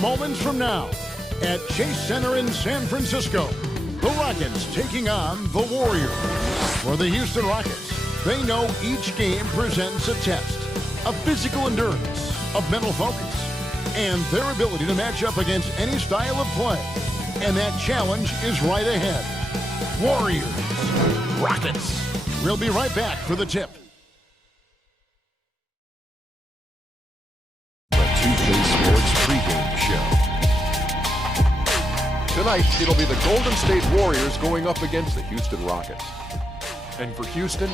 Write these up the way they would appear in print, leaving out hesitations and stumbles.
moments from now at Chase Center in San Francisco. The Rockets taking on the Warriors. For the Houston Rockets, they know each game presents a test of physical endurance, of mental focus, and their ability to match up against any style of play. And that challenge is right ahead. Warriors, Rockets. We'll be right back for the tip. The 2K Sports pregame show. Tonight, it'll be the Golden State Warriors going up against the Houston Rockets. And for Houston,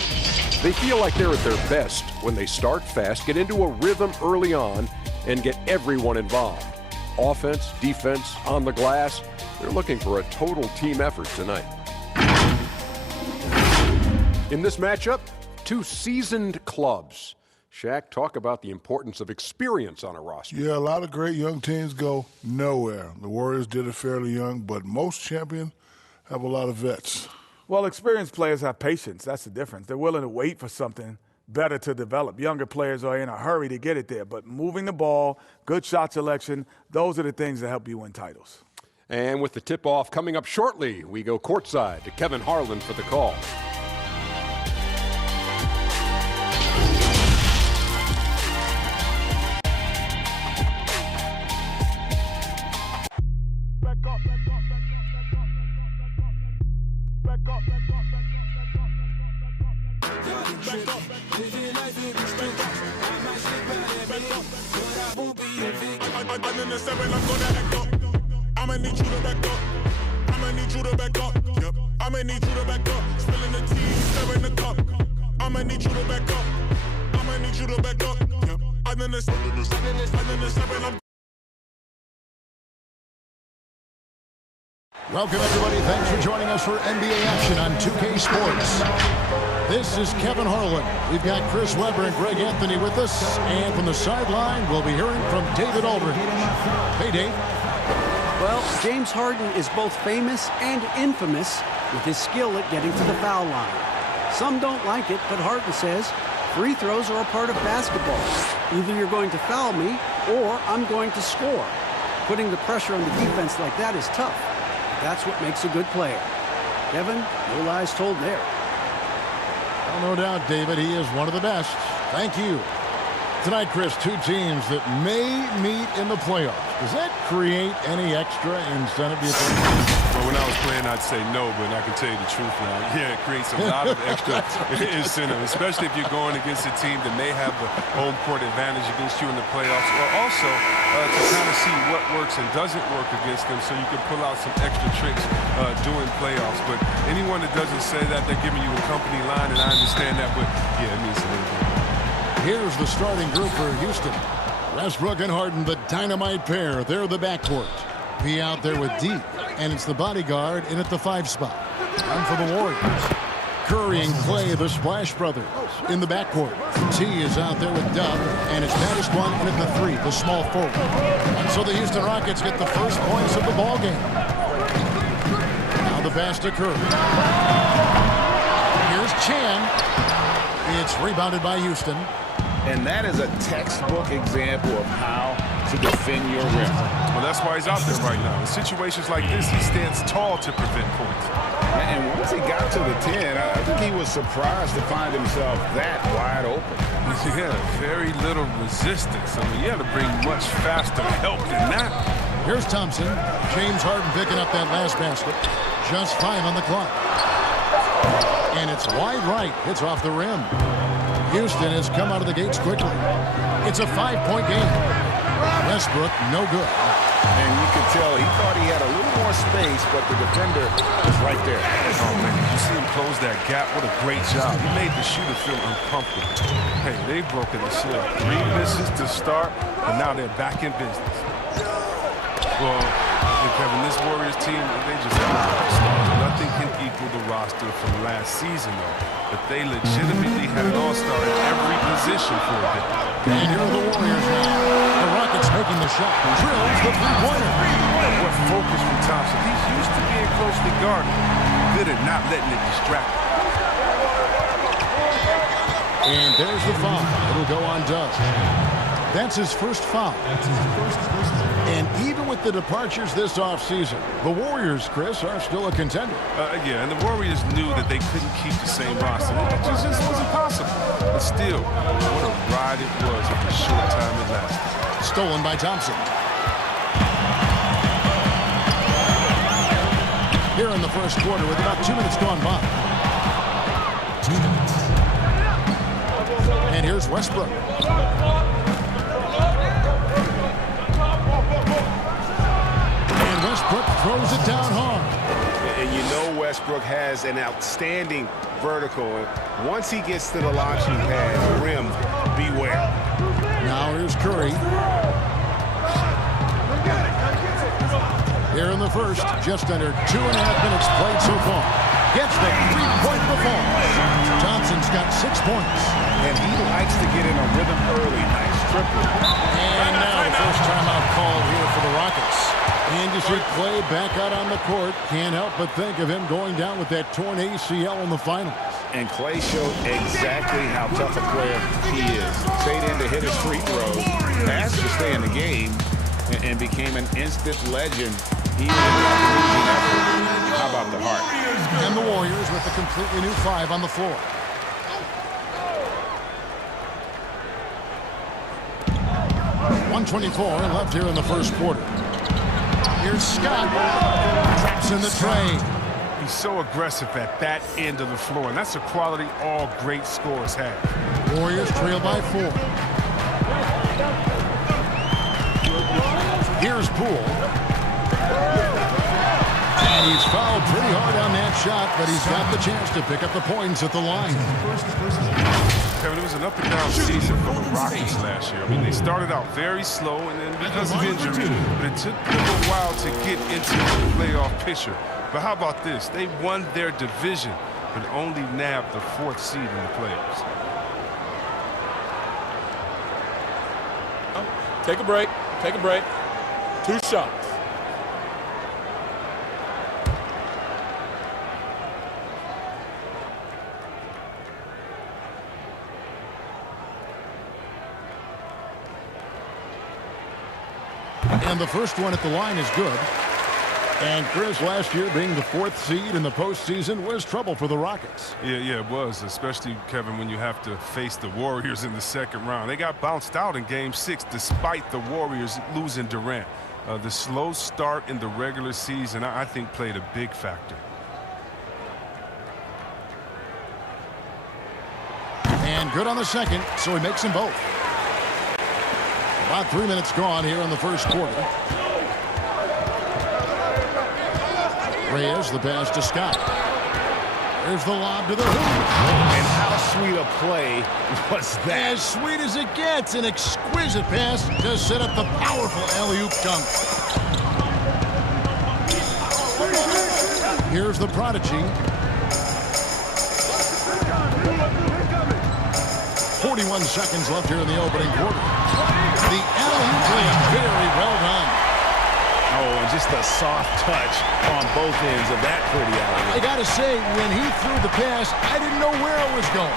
they feel like they're at their best when they start fast, get into a rhythm early on, and get everyone involved. Offense, defense, on the glass, they're looking for a total team effort tonight. In this matchup, two seasoned clubs. Shaq, talk about the importance of experience on a roster. Yeah, a lot of great young teams go nowhere. The Warriors did it fairly young, but most champions have a lot of vets. Well, experienced players have patience. That's the difference. They're willing to wait for something better to develop. Younger players are in a hurry to get it there, but moving the ball, good shot selection, those are the things that help you win titles. And with the tip-off coming up shortly, we go courtside to Kevin Harlan for the call. I'ma need you to back up. I'ma need you to back up. Yep. I'ma need you to back up. Spilling the tea, stirring the cup. I'ma need you to back up. I'ma need you to back up. Yep. I'm in the seven. Welcome, everybody. Thanks for joining us for NBA action on 2K Sports. This is Kevin Harlan. We've got Chris Webber and Greg Anthony with us. And from the sideline, we'll be hearing from David Aldridge. Hey, Dave. Well, James Harden is both famous and infamous with his skill at getting to the foul line. Some don't like it, but Harden says free throws are a part of basketball. Either you're going to foul me or I'm going to score. Putting the pressure on the defense like that is tough. That's what makes a good player. Kevin, no lies told there. Well, no doubt, David, he is one of the best. Thank you. Tonight, Chris, two teams that may meet in the playoffs. Does that create any extra incentive, do you think? Well, when I was playing, I'd say no, but I can tell you the truth now. Yeah, it creates a lot of extra incentive, especially if you're going against a team that may have the home court advantage against you in the playoffs, or also to kind of see what works and doesn't work against them so you can pull out some extra tricks during playoffs. But anyone that doesn't say that, they're giving you a company line, and I understand that, but yeah, it means a little bit. Here's the starting group for Houston. Westbrook and Harden, the dynamite pair. They're the backcourt. Be out there with D, and it's the bodyguard in at the 5 spot. One for the Warriors. Curry and Klay, the Splash Brothers, in the backcourt. T is out there with Dub, and it's Mattis1 in at the 3, the small forward. And so the Houston Rockets get the first points of the ball game. Now the pass to Curry. Here's Chan. It's rebounded by Houston. And that is a textbook example of how to defend your rim. Well, that's why he's out there right now. In situations like this, he stands tall to prevent points. And once he got to the 10, I think he was surprised to find himself that wide open. Yeah, very little resistance. I mean, you had to bring much faster help than that. Here's Thompson. James Harden picking up that last basket. Just 5 on the clock. And it's wide right. Hits off the rim. Houston has come out of the gates quickly. It's a 5-point game. Westbrook, no good. And you could tell he thought he had a little more space, but the defender is right there. Oh, man, you see him close that gap. What a great job. He made the shooter feel uncomfortable. Hey, they've broken the slip. 3 misses to start, and now they're back in business. Well, Kevin, this Warriors team, they just have stars. Nothing can equal the roster from last season, though. But they legitimately had an all-star in every position for a bit. And here are the Warriors now. The Rockets making the shot. Drills the three-pointer. What focus from Thompson. He's used to being closely guarded. Good at not letting it distract him. And there's the foul. It'll go on Dub. That's his first foul. And even with the departures this offseason, the Warriors, Chris, are still a contender. Yeah, and the Warriors knew that they couldn't keep the same roster. It just wasn't possible. But still, what a ride it was for the short time it lasted. Stolen by Thompson. Here in the first quarter with about 2 minutes gone by. 2 minutes. And here's Westbrook. And Westbrook throws it down hard. And you know Westbrook has an outstanding vertical. And once he gets to the launching pad, the rim, beware. Now here's Curry. Here in the first, just under 2.5 minutes played so far. Gets the three-point performance. Thompson's got 6 points. And he likes to get in a rhythm early. Nice triple. And now the first timeout called here for the Rockets. And you see Klay back out on the court. Can't help but think of him going down with that torn ACL in the finals. And Klay showed exactly how tough a player he is. Stayed in to hit his free throws, asked to stay in the game, and became an instant legend. Even after losing effort. How about the heart? And the Warriors with a completely new 5 on the floor. .124 left here in the first quarter. Here's Scott. Drops in the tray. He's so aggressive at that end of the floor, and that's a quality all great scorers have. Warriors trail by 4. Here's Poole. And he's fouled pretty hard on that shot, but he's got the chance to pick up the points at the line. Kevin, it was an up-and-down season for the Rockets last year. I mean, they started out very slow, and then because of injury, but it took them a while to get into the playoff picture. But how about this? They won their division, but only nabbed the 4th seed in the playoffs. Take a break. Take a break. 2 shots. And the first one at the line is good. And Chris, last year being the 4th seed in the postseason was trouble for the Rockets. Yeah, it was, especially, Kevin, when you have to face the Warriors in the second round. They got bounced out in Game 6 despite the Warriors losing Durant. The slow start in the regular season, I think, played a big factor. And good on the second, so he makes them both. About 3 minutes gone here in the first quarter. Reyes, the pass to Scott. There's the lob to the hoop. And how sweet a play was that? As sweet as it gets. An exquisite pass to set up the powerful alley-oop dunk. Here's the prodigy. 41 seconds left here in the opening quarter. The alley-oop layup, very well done. Oh, and just a soft touch on both ends of that pretty alley. I got to say, when he threw the pass, I didn't know where it was going.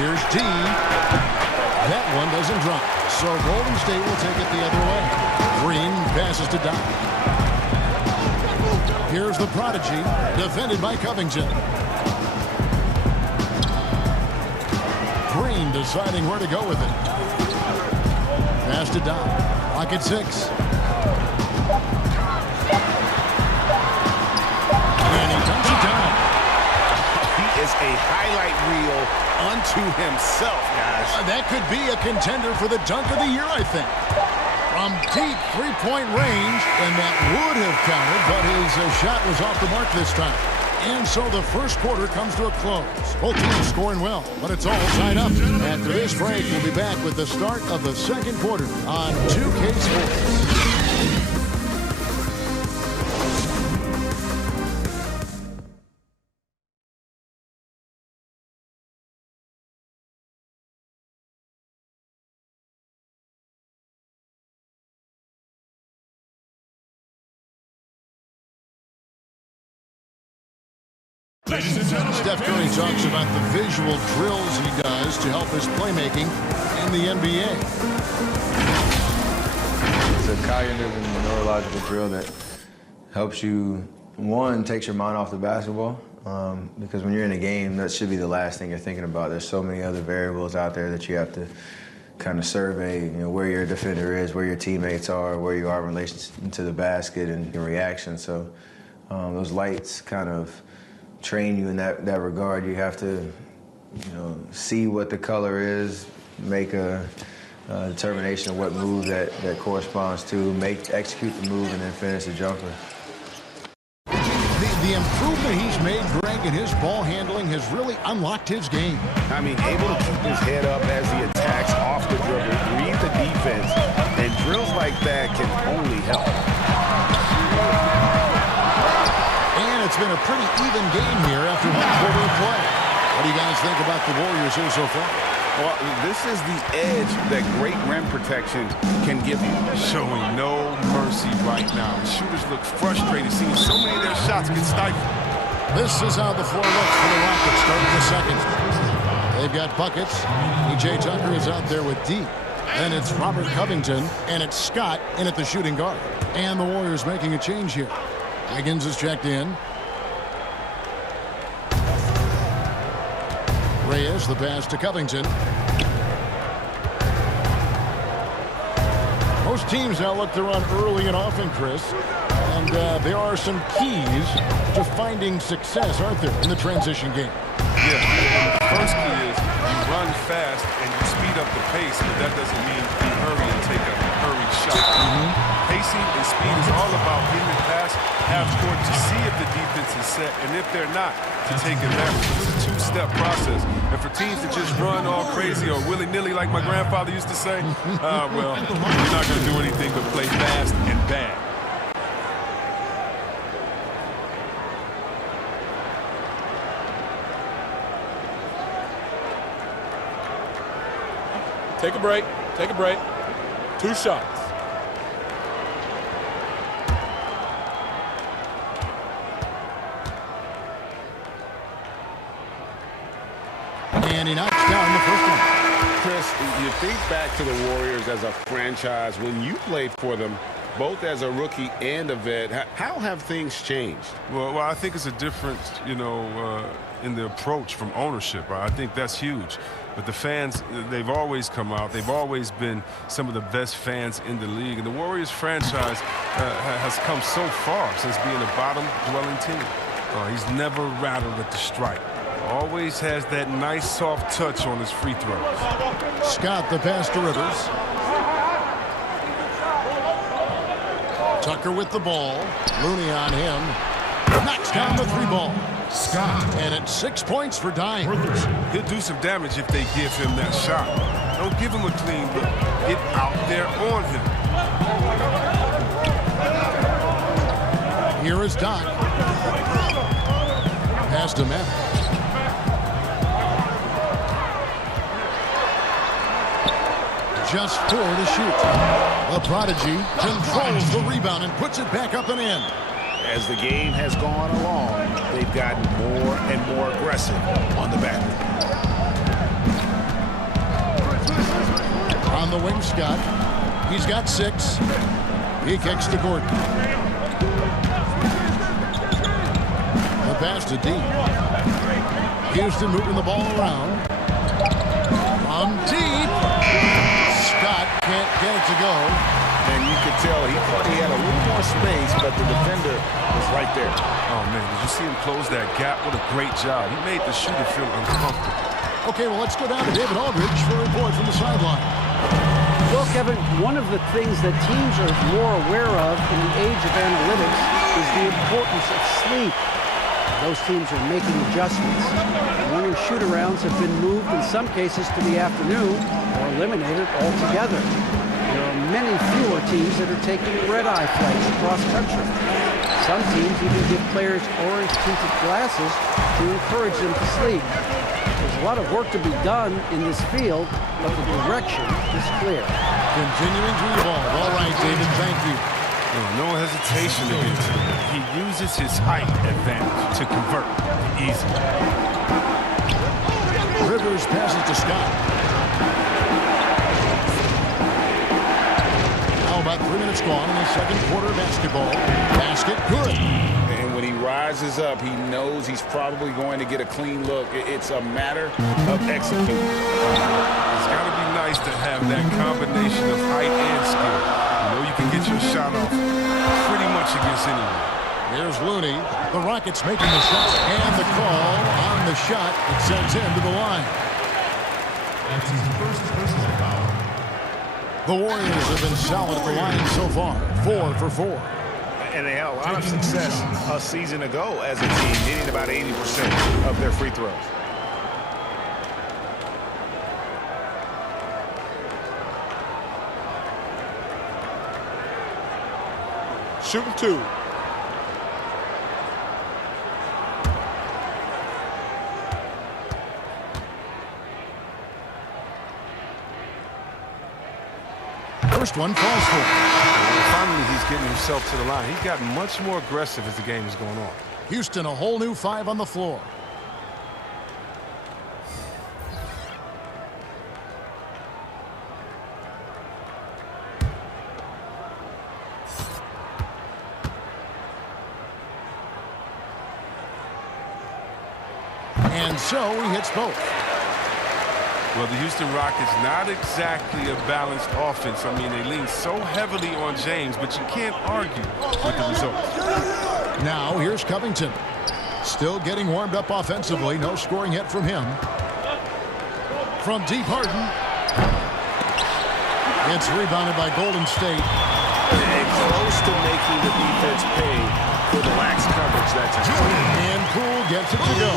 Here's D. That one doesn't drop. So Golden State will take it the other way. Green passes to Doc. Here's the prodigy, defended by Covington. Green deciding where to go with it. Pass to Doc. Clock at 6. Is a highlight reel unto himself, guys. That could be a contender for the dunk of the year, I think. From deep three-point range, and that would have counted, but his shot was off the mark this time. And so the first quarter comes to a close. Both teams scoring well, but it's all tied up. After this break, we'll be back with the start of the second quarter on 2K Sports. Steph Curry talks about the visual drills he does to help his playmaking in the NBA. It's a cognitive and neurological drill that helps you, one, takes your mind off the basketball, because when you're in a game, that should be the last thing you're thinking about. There's so many other variables out there that you have to kind of survey, where your defender is, where your teammates are, where you are in relation to the basket and your reaction. So those lights kind of train you in that regard. You have to, see what the color is, make a determination of what move that corresponds to, execute the move, and then finish the jumper. The improvement he's made, Greg, in his ball handling has really unlocked his game. I mean, able to keep his head up as he attacks off the dribble, read the defense, and drills like that can only help. And it's been a pretty even game here after 1 quarter of play. What do you guys think about the Warriors here so far? Well, this is the edge that great rim protection can give you. Showing no mercy right now. The shooters look frustrated, seeing so many of their shots get stifled. This is how the floor looks for the Rockets starting the second. They've got buckets. E.J. Tucker is out there with D. Then it's Robert Covington, and it's Scott in at the shooting guard. And the Warriors making a change here. Wiggins is checked in. Reyes, the pass to Covington. Most teams now look to run early and often, Chris. And there are some keys to finding success, aren't there, in the transition game? Yeah, the first key is you run fast and you speed up the pace, but that doesn't mean you hurry and take a hurried shot. Pacing and speed is all about getting it past half court to see if the defense is set, and if they're not, to take advantage. It's a two-step process. And for teams to just run all crazy or willy-nilly like my grandfather used to say, well, you're not going to do anything but play fast and bad. Take a break. Take a break. 2 shots. And he knocks down the first one. Chris, you think back to the Warriors as a franchise when you played for them, both as a rookie and a vet. How have things changed? Well, I think it's a difference, in the approach from ownership. Right? I think that's huge. But the fans, they've always come out. They've always been some of the best fans in the league. And the Warriors franchise has come so far since being a bottom-dwelling team. He's never rattled at the strike. Always has that nice soft touch on his free throws. Scott, the pass to Rivers. Tucker with the ball. Looney on him. Knocks down the 3-ball. Scott. And it's 6 points for Dimes. He'll do some damage if they give him that shot. Don't give him a clean look. Get out there on him. Here is Doc. Pass to Matt. Just 4 to shoot. The prodigy controls the rebound and puts it back up and in. As the game has gone along, they've gotten more and more aggressive on the back. On the wing, Scott. He's got 6. He kicks to Gordon. The pass to D. Houston moving the ball around. From deep. Scott can't get it to go. And you could tell he thought he had a little more space, but the defender was right there. Oh, man, did you see him close that gap? What a great job. He made the shooter feel uncomfortable. Okay, well, let's go down to David Aldridge for a report from the sideline. Well, Kevin, one of the things that teams are more aware of in the age of analytics is the importance of sleep. Those teams are making adjustments. Morning shoot-arounds have been moved in some cases to the afternoon or eliminated altogether. There are many fewer teams that are taking red-eye flights across country. Some teams even give players orange-tinted glasses to encourage them to sleep. There's a lot of work to be done in this field, but the direction is clear. Continuing to evolve. All right, David, thank you. No hesitation against him. He uses his height advantage to convert easily. Rivers passes to Scott. about 3 minutes gone in the second quarter of basketball. Basket good. And when he rises up, he knows he's probably going to get a clean look. It's a matter of executing. It's got to be nice to have that combination of height and skill. You know you can get your shot off pretty much against anyone. Here's Looney. The Rockets making the shot. And the call on the shot. It sends him to the line. That's his first personal foul. The Warriors have been solid at the line so far. 4 for 4. And they had a lot of success a season ago as a team, hitting about 80% of their free throws. Shooting 2. First one falls for him. Finally, he's getting himself to the line. He's gotten much more aggressive as the game is going on. Houston, a whole new 5 on the floor. And so he hits both. Well, the Houston Rockets, not exactly a balanced offense. I mean, they lean so heavily on James, but you can't argue with the results. Now, here's Covington. Still getting warmed up offensively. No scoring yet from him. From deep, Harden. It's rebounded by Golden State. And close to making the defense pay for the lax coverage that time. And Poole gets it to go.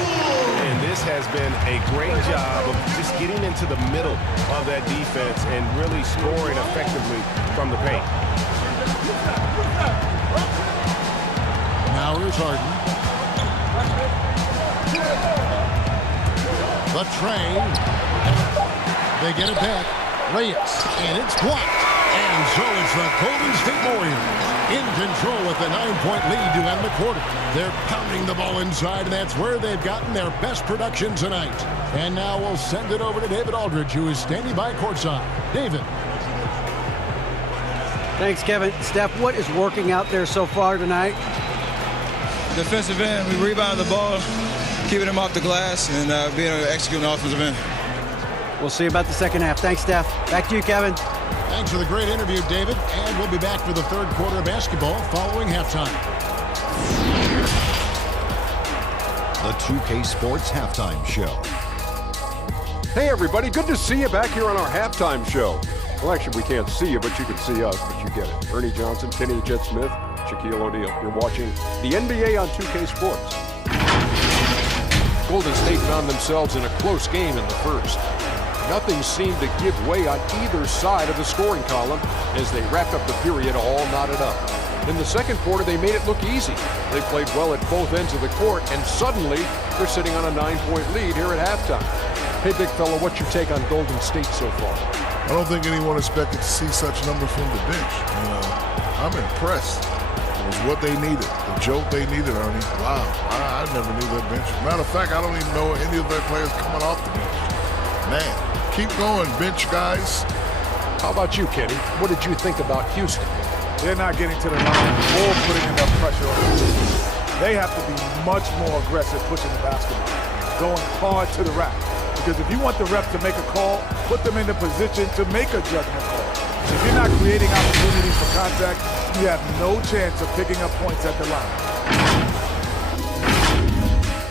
And this has been a great job of just getting into the middle of that defense and really scoring effectively from the paint. Now here's Harden. Lecrae. They get it back. Reyes. And it's blocked. And so it's the Golden State Warriors in control with a 9-point lead to end the quarter. They're pounding the ball inside, and that's where they've gotten their best production tonight. And now we'll send it over to David Aldridge, who is standing by courtside. David. Thanks, Kevin. Steph, what is working out there so far tonight? Defensive end. We rebounded the ball, keeping them off the glass, and being able to execute an offensive end. We'll see about the second half. Thanks, Steph. Back to you, Kevin. Thanks for the great interview, David. And we'll be back for the third quarter of basketball following halftime. The 2K Sports Halftime Show. Hey, everybody. Good to see you back here on our halftime show. Well, actually, we can't see you, but you can see us, but you get it. Ernie Johnson, Kenny the Jet Smith, Shaquille O'Neal. You're watching the NBA on 2K Sports. Golden State found themselves in a close game in the first. Nothing seemed to give way on either side of the scoring column as they wrapped up the period all knotted up. In the second quarter, they made it look easy. They played well at both ends of the court, and suddenly they're sitting on a 9-point lead here at halftime. Hey, big fella, what's your take on Golden State so far? I don't think anyone expected to see such numbers from the bench. You know, I'm impressed. It was what they needed, the joke they needed, Ernie. Wow, I never knew that bench. Matter of fact, I don't even know any of their players coming off the bench. Man, keep going, bench guys. How about you, Kenny? What did you think about Houston? They're not getting to the line or putting enough pressure on the team. They have to be much more aggressive pushing the basketball, going hard to the rack. Because if you want the ref to make a call, put them in the position to make a judgment call. If you're not creating opportunities for contact, you have no chance of picking up points at the line.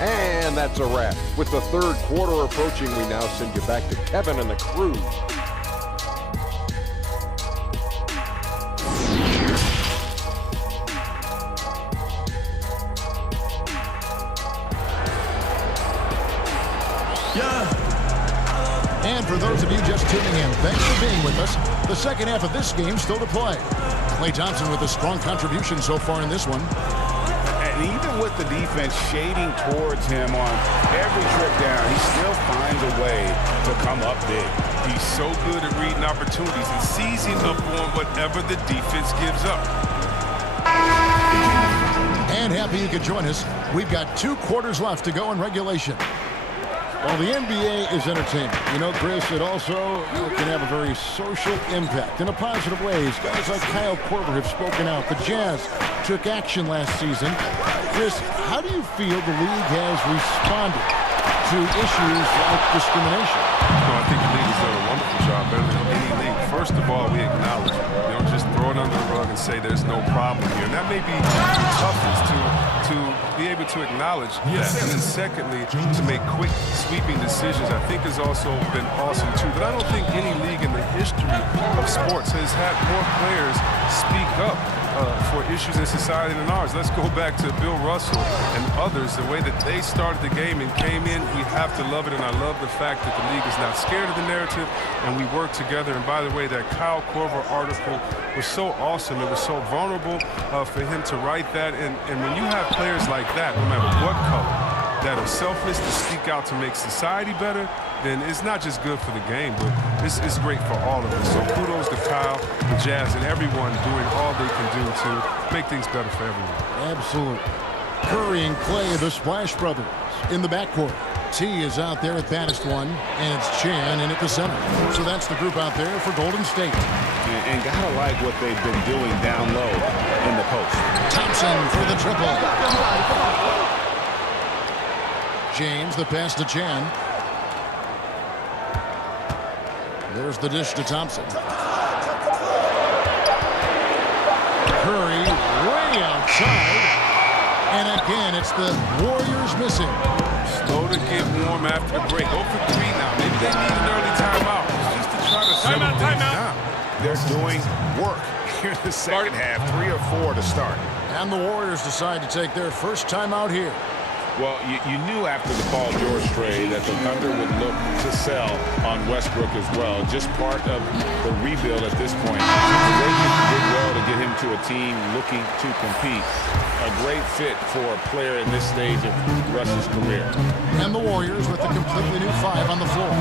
And that's a wrap. With the third quarter approaching, we now send you back to Kevin and the crew. And for those of you just tuning in, thanks for being with us. The second half of this game still to play. Klay Thompson with a strong contribution so far in this one. And even with the defense shading towards him on every trip down, he still finds a way to come up big. He's so good at reading opportunities and seizing up on whatever the defense gives up. And happy you could join us. We've got 2 quarters left to go in regulation. Well, the NBA is entertainment. You know, Chris, it also can have a very social impact in a positive ways. Guys like Kyle Korver have spoken out. The Jazz took action last season. Chris, how do you feel the league has responded to issues like discrimination? No, I think the league has done a wonderful job, better than any league. First of all, we acknowledge it. We don't just throw it under the rug and say there's no problem here. And that may be the toughest to be able to acknowledge that. And then secondly, to make quick, sweeping decisions, I think has also been awesome too. But I don't think any league in the history of sports has had more players speak up for issues in society than ours. Let's go back to Bill Russell and others, the way that they started the game and came in. We have to love it, and I love the fact that the league is not scared of the narrative, and we work together. And by the way, that Kyle Korver article was so awesome. It was so vulnerable for him to write that. And when you have players like that, no matter what color, that are selfless to speak out to make society better, then it's not just good for the game, but it's great for all of us. So kudos to Kyle, the Jazz, and everyone doing all they can do to make things better for everyone. Absolutely. Curry and Klay, the Splash Brothers, in the backcourt. T is out there at baddest one, and it's Chan in at the center. So that's the group out there for Golden State. And gotta like what they've been doing down low in the post. Thompson for the triple. James, the pass to Chan. There's the dish to Thompson. Curry way outside. And again, it's the Warriors missing. Slow to get warm after the break. 0 for 3 now. Maybe they need an early timeout just to try to settle things down. They're doing work here in the second half. 3 or 4 to start. And the Warriors decide to take their first timeout here. Well, you knew after the Paul George trade that the Thunder would look to sell on Westbrook as well. Just part of the rebuild at this point. They did well to get him to a team looking to compete. A great fit for a player in this stage of Russ's career. And the Warriors with a completely new 5 on the floor.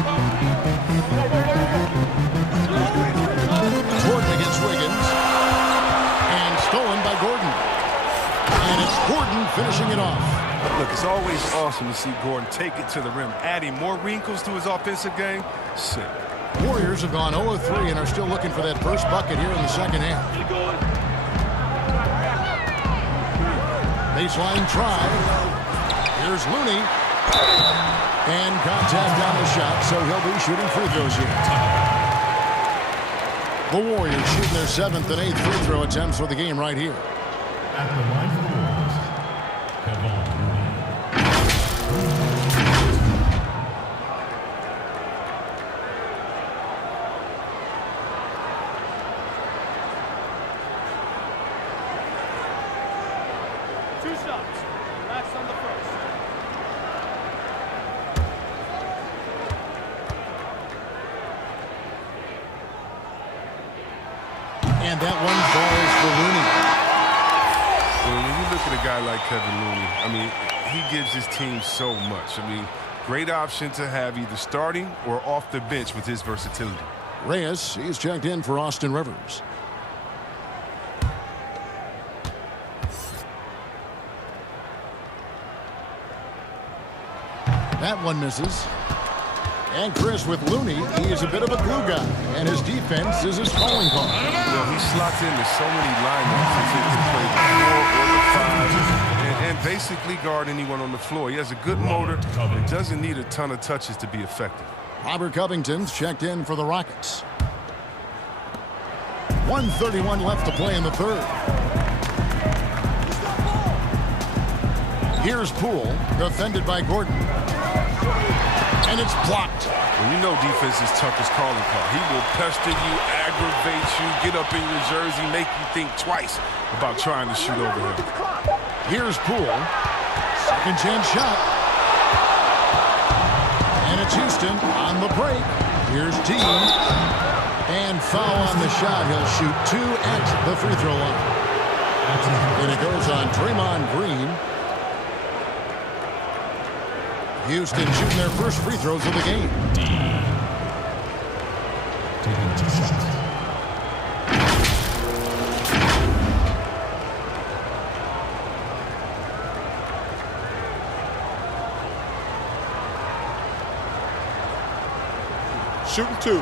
Gordon against Wiggins. And stolen by Gordon. And it's Gordon finishing it off. Look, it's always awesome to see Gordon take it to the rim, adding more wrinkles to his offensive game. Sick. Warriors have gone 0-3 and are still looking for that first bucket here in the second half. Baseline try. Here's Looney. And contact on the shot, so he'll be shooting free throws here. The Warriors shooting their 7th and 8th free throw attempts for the game right here. At the line for the Warriors, Kevon. And that one falls for Looney. Well, when you look at a guy like Kevin Looney, I mean, he gives his team so much. I mean, great option to have either starting or off the bench with his versatility. Reyes, he's checked in for Austin Rivers. That one misses. And Chris, with Looney, he is a bit of a glue guy, and his defense is his calling card. Well, he slots into so many lineups. He can play the 4 or the 5 and basically guard anyone on the floor. He has a good motor and doesn't need a ton of touches to be effective. Robert Covington's checked in for the Rockets. 1:31 left to play in the third. Here's Poole, defended by Gordon. And it's blocked. Well, you know defense is toughest calling call. He will pester you, aggravate you, get up in your jersey, make you think twice about trying to shoot over him. Here's Poole. Second chance shot. And it's Houston on the break. Here's T. And foul on the shot. He'll shoot 2 at the free throw line. And it goes on Draymond Green. Houston shooting their first free throws of the game. Taking 2 shots. Shooting 2.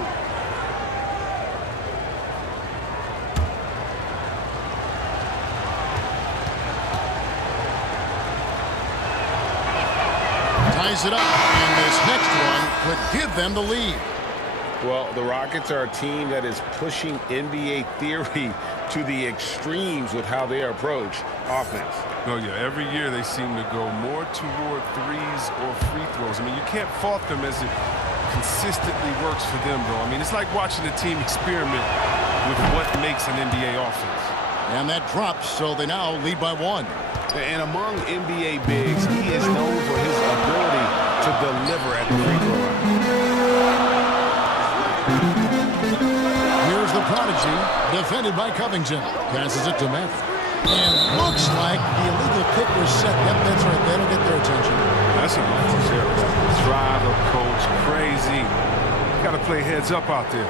Ties it up, and this next one could give them the lead. Well, the Rockets are a team that is pushing NBA theory to the extremes with how they approach offense. Oh, yeah, every year they seem to go more toward threes or free throws. I mean, you can't fault them as it consistently works for them, though. I mean, it's like watching a team experiment with what makes an NBA offense. And that drops, so they now lead by 1. And among NBA bigs, he is known for his ability to deliver at the free throw line. Here's the prodigy, defended by Covington. Passes it to Maverick. And looks like the illegal kick was set. Yep, that's right. That'll get their attention. That's a drive of coach. Crazy. Got to play heads up out there.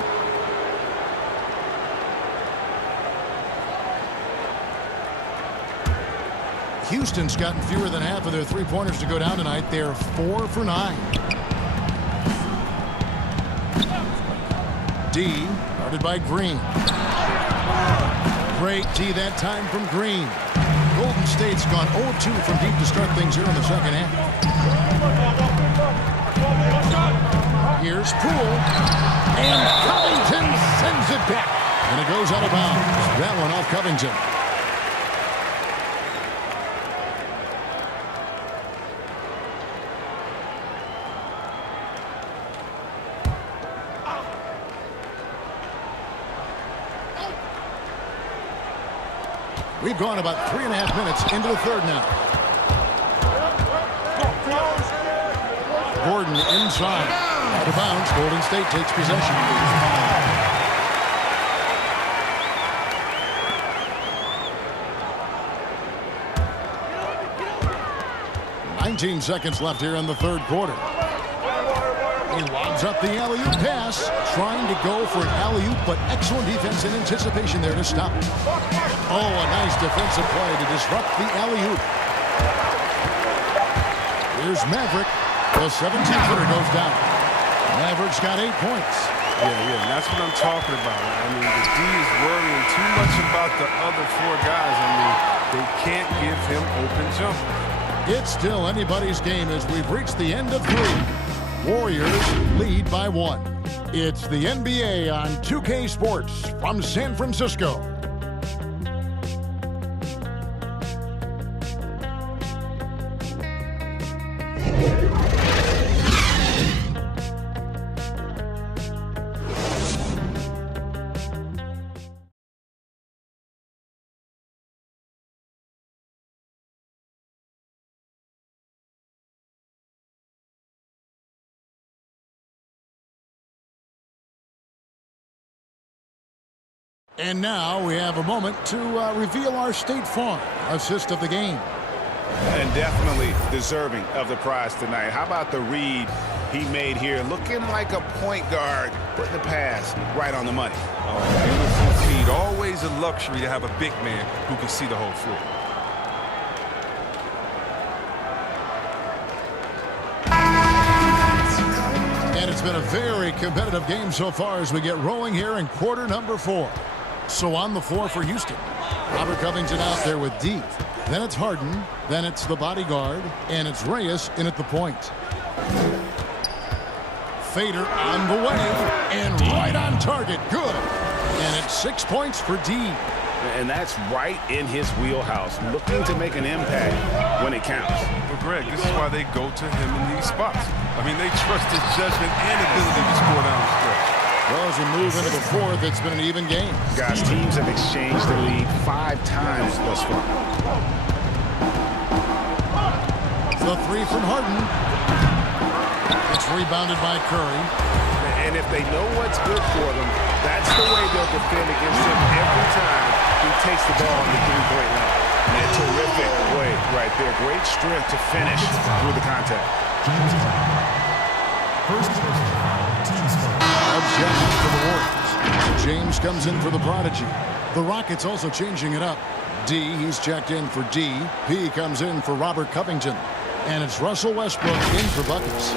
Houston's gotten fewer than half of their three-pointers to go down tonight. They're 4 for 9. D, guarded by Green. Great D that time from Green. Golden State's gone 0-2 from deep to start things here in the second half. Here's Poole. And Covington sends it back. And it goes out of bounds. That one off Covington. We've gone about 3.5 minutes into the third now. Gordon inside. Out of bounds. Golden State takes possession. 19 seconds left here in the third quarter. He lobs up the alley-oop pass, trying to go for an alley-oop, but excellent defense and anticipation there to stop it. Oh, a nice defensive play to disrupt the alley-oop. Here's Maverick. The 17-footer goes down. Maverick's got 8 points. Yeah, that's what I'm talking about. I mean, the D is worrying too much about the other 4 guys. I mean, they can't give him open jumpers. It's still anybody's game as we've reached the end of 3. Warriors lead by 1. It's the NBA on 2K Sports from San Francisco. And now we have a moment to reveal our State Farm assist of the game. And definitely deserving of the prize tonight. How about the read he made here? Looking like a point guard, putting the pass right on the money. Oh, beautiful feed. Always a luxury to have a big man who can see the whole floor. And it's been a very competitive game so far as we get rolling here in quarter number 4. So on the floor for Houston, Robert Covington out there with D. Then it's Harden. Then it's the bodyguard. And it's Reyes in at the point. Fader on the way. And right on target. Good. And it's 6 points for D. And that's right in his wheelhouse. Looking to make an impact when it counts. Well, Greg, this is why they go to him in these spots. I mean, they trust his judgment and ability to score down the stretch. Well, as we move into the 4th, it's been an even game. Guys, teams have exchanged the lead 5 times thus far. The 3 from Harden. It's rebounded by Curry. And if they know what's good for them, that's the way they'll defend against him every time he takes the ball on the 3-point line. And a terrific play right there. Great strength to finish through the contact. First objection for the Warriors. James comes in for the prodigy. The Rockets also changing it up. D, he's checked in for D. P comes in for Robert Covington. And it's Russell Westbrook in for buckets.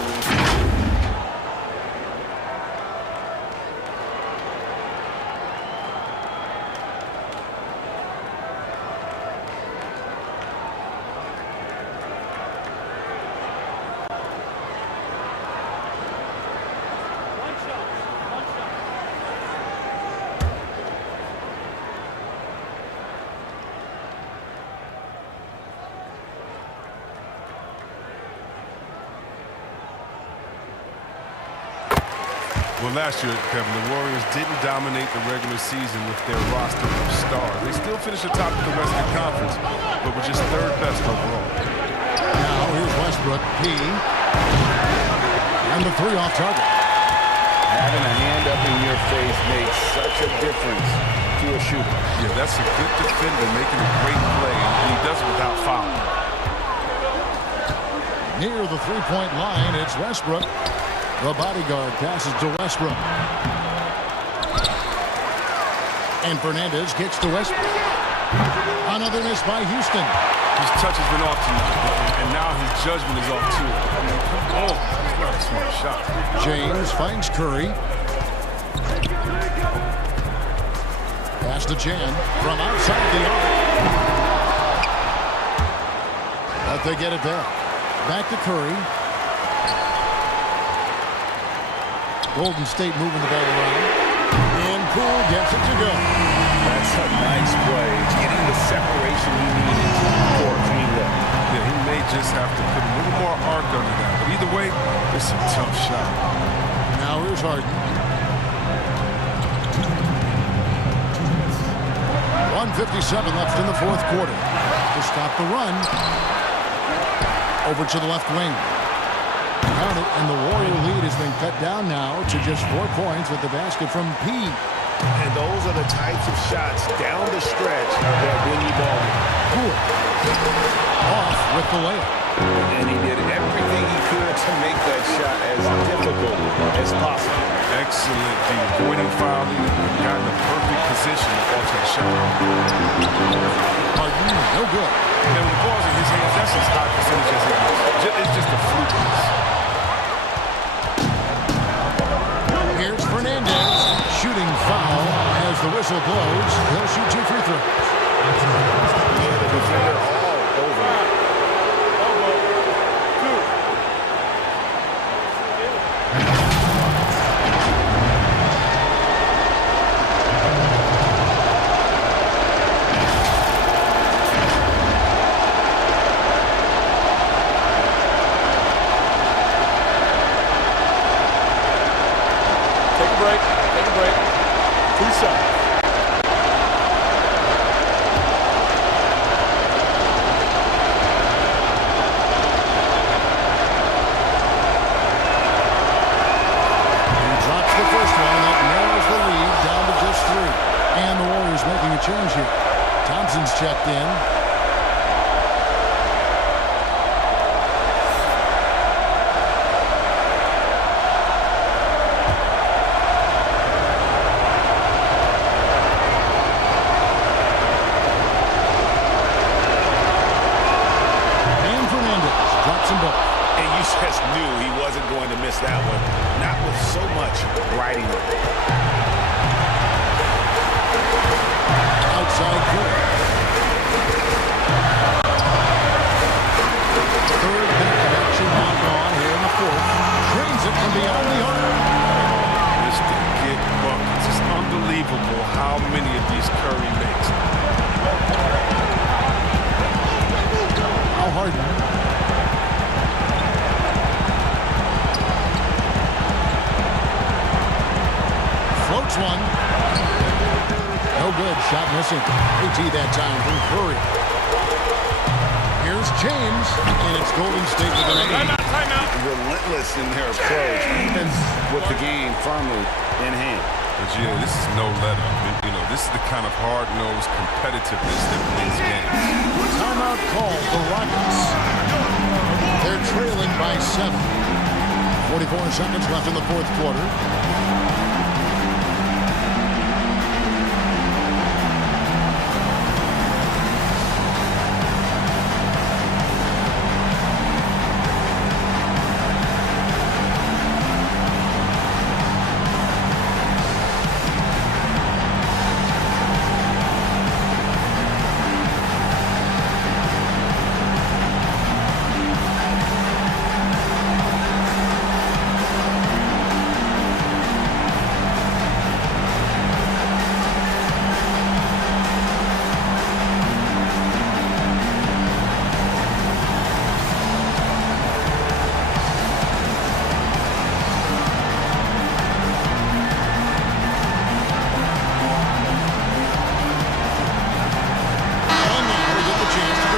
Well, last year, Kevin, the Warriors didn't dominate the regular season with their roster of stars. They still finished atop of the Western Conference, but were just third best overall. Now here's Westbrook. And the three off target. Having a hand up in your face makes such a difference to a shooter. Yeah, that's a good defender making a great play, and he does it without fouling. Near the three-point line, it's Westbrook. The bodyguard passes to Westbrook. And Fernandez kicks to Westbrook. Another miss by Houston. His touch has been off tonight, and now his judgment is off too. I mean, come on. It's not a smart shot. James finds Curry. Pass to Chan from outside the arc. But they get it back. Back to Curry. Golden State moving the ball around. And Poole gets it to go. That's a nice play. Getting the separation he needed for a clean look. Yeah, he may just have to put a little more arc under that. But either way, it's a tough shot. Now here's Harden. 1:57 left in the fourth quarter. To stop the run. Over to the left wing. Count it, and the Warrior lead has been cut down now to just 4 points with the basket from P. And those are the types of shots down the stretch that win you ball. Poole. Off with the layup. And he did everything he could to make that shot as difficult as possible. Excellent D. Avoiding fouling and got in the perfect position to alter the shot. Harden, no good. And when the ball's in his hands, that's as high percentage as it is. It's just a fluke. Here's Fernandez. Shooting foul as the whistle blows. He'll shoot 2 free throws. Yeah, the defender all over. Take a break. 2 shots. And the Warriors making a change here. Thompson's checked in. And Fernandez drops them both. And you just knew he wasn't going to miss that one. Not with so much riding it. Outside Curry. Third minute of action now gone here in the fourth. Drains it from beyond the arc. Just to get buckets. It's unbelievable how many of these Curry makes. Now Harden. Floats one. No good. Shot missing. AT that time from Curry. Here's James, and it's Golden State with an 8. Timeout. Relentless in their approach, even with the game firmly in hand. But yeah, this is no let-up. You know, this is the kind of hard-nosed competitiveness that wins games. Timeout call for Rockets. They're trailing by 7. 44 seconds left in the fourth quarter.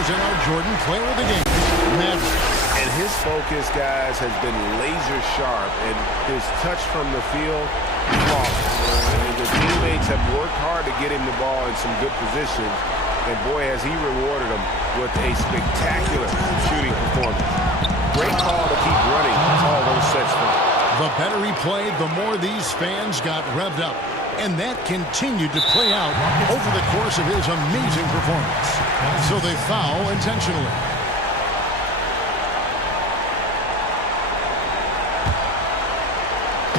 scores, and our Jordan player of the game, Maverick. And his focus, guys, has been laser sharp, and his touch from the field, flawless. And the teammates have worked hard to get him the ball in some good positions, and boy, has he rewarded them with a spectacular shooting performance. Great call to keep running all those sets for him. The better he played, the more these fans got revved up. And that continued to play out over the course of his amazing performance. So they foul intentionally.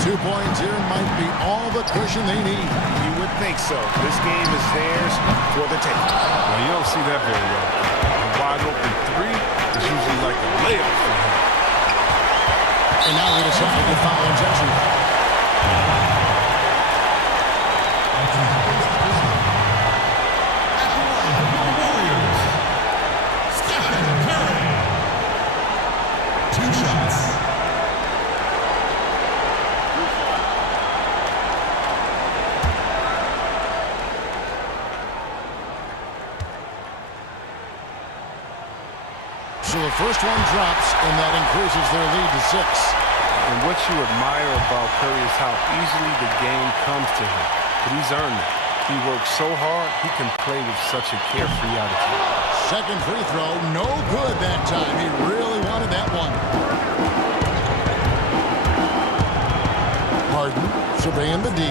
.2 here might be all the cushion they need. You would think so. This game is theirs for the taking. Well, you don't see that very well. A wide open three is usually like a layup for him. And now we decide to foul intentionally. So the first one drops, and that increases their lead to 6. And what you admire about Curry is how easily the game comes to him. But he's earned it. He works so hard, he can play with such a carefree attitude. Second free throw, no good that time. He really wanted that one. Harden surveying the D.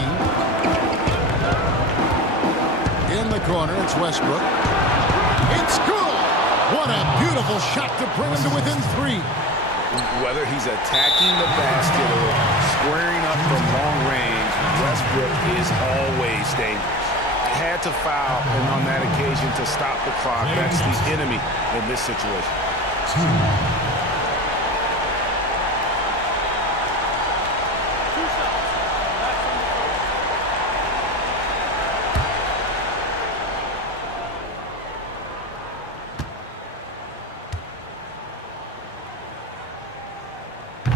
In the corner, it's Westbrook. It's good! What a beautiful shot to bring him to within 3. Whether he's attacking the basket or squaring up from long range, Westbrook is always dangerous. Had to foul, and on that occasion to stop the clock. That's the enemy in this situation.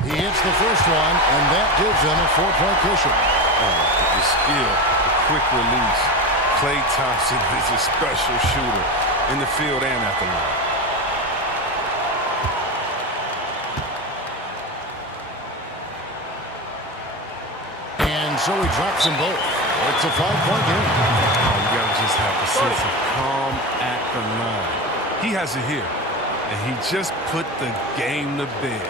He hits the first one, and that gives them a 4-point cushion. The skill, the quick release. Klay Thompson is a special shooter in the field and at the line. And so he drops them both. It's a 5-point game. You got to just have a sense of calm at the line. He has it here. And he just put the game to bed.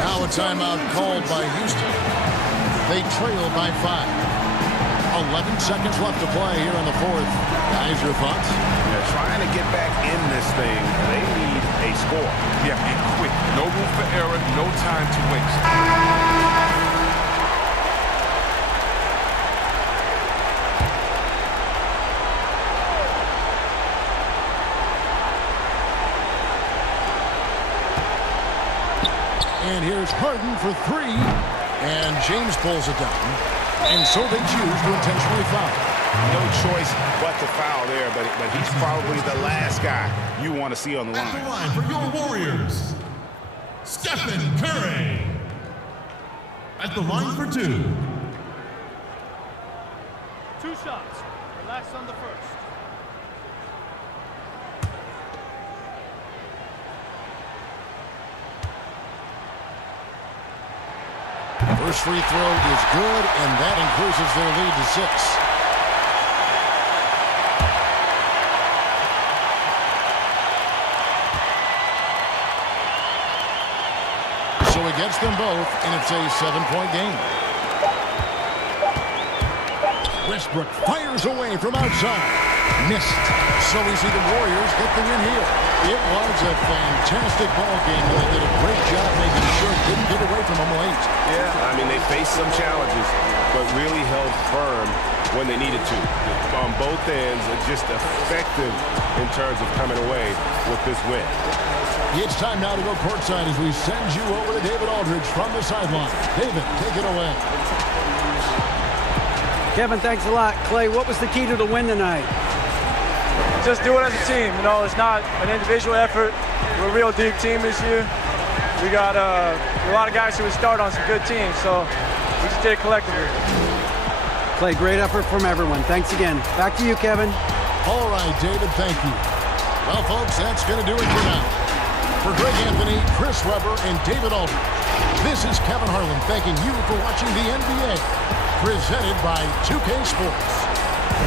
Now a timeout called by Houston. They trail by 5. 11 seconds left to play here in the 4th. Guys, your thoughts? They're trying to get back in this thing. They need a score. Yeah, and quick. No room for error, no time to waste. And here's Harden for 3. And James pulls it down. And so they choose to intentionally foul. No choice but to foul there, but he's probably the last guy you want to see on the line. At the line for your Warriors, Stephen Curry. At the line for 2. 2 shots. Relax on the first. First free throw is good, and that increases their lead to 6. So he gets them both, and it's a 7-point game. Westbrook fires away from outside. Missed. So we see the Warriors get the win here. It was a fantastic ball game, and they did a great job making sure it didn't get away from them late. Yeah, I mean, they faced some challenges, but really held firm when they needed to. On both ends, just effective in terms of coming away with this win. It's time now to go courtside as we send you over to David Aldridge from the sideline. David, take it away. Kevin, thanks a lot. Klay, what was the key to the win tonight? Just do it as a team. You know, it's not an individual effort. We're a real deep team this year. We got a lot of guys who would start on some good teams, so we just did it collectively. Klay, great effort from everyone. Thanks again. Back to you, Kevin. All right, David, thank you. Well, folks, that's going to do it for now. For Greg Anthony, Chris Webber, and David Aldridge, this is Kevin Harlan thanking you for watching the NBA, presented by 2K Sports.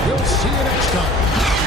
We'll see you next time.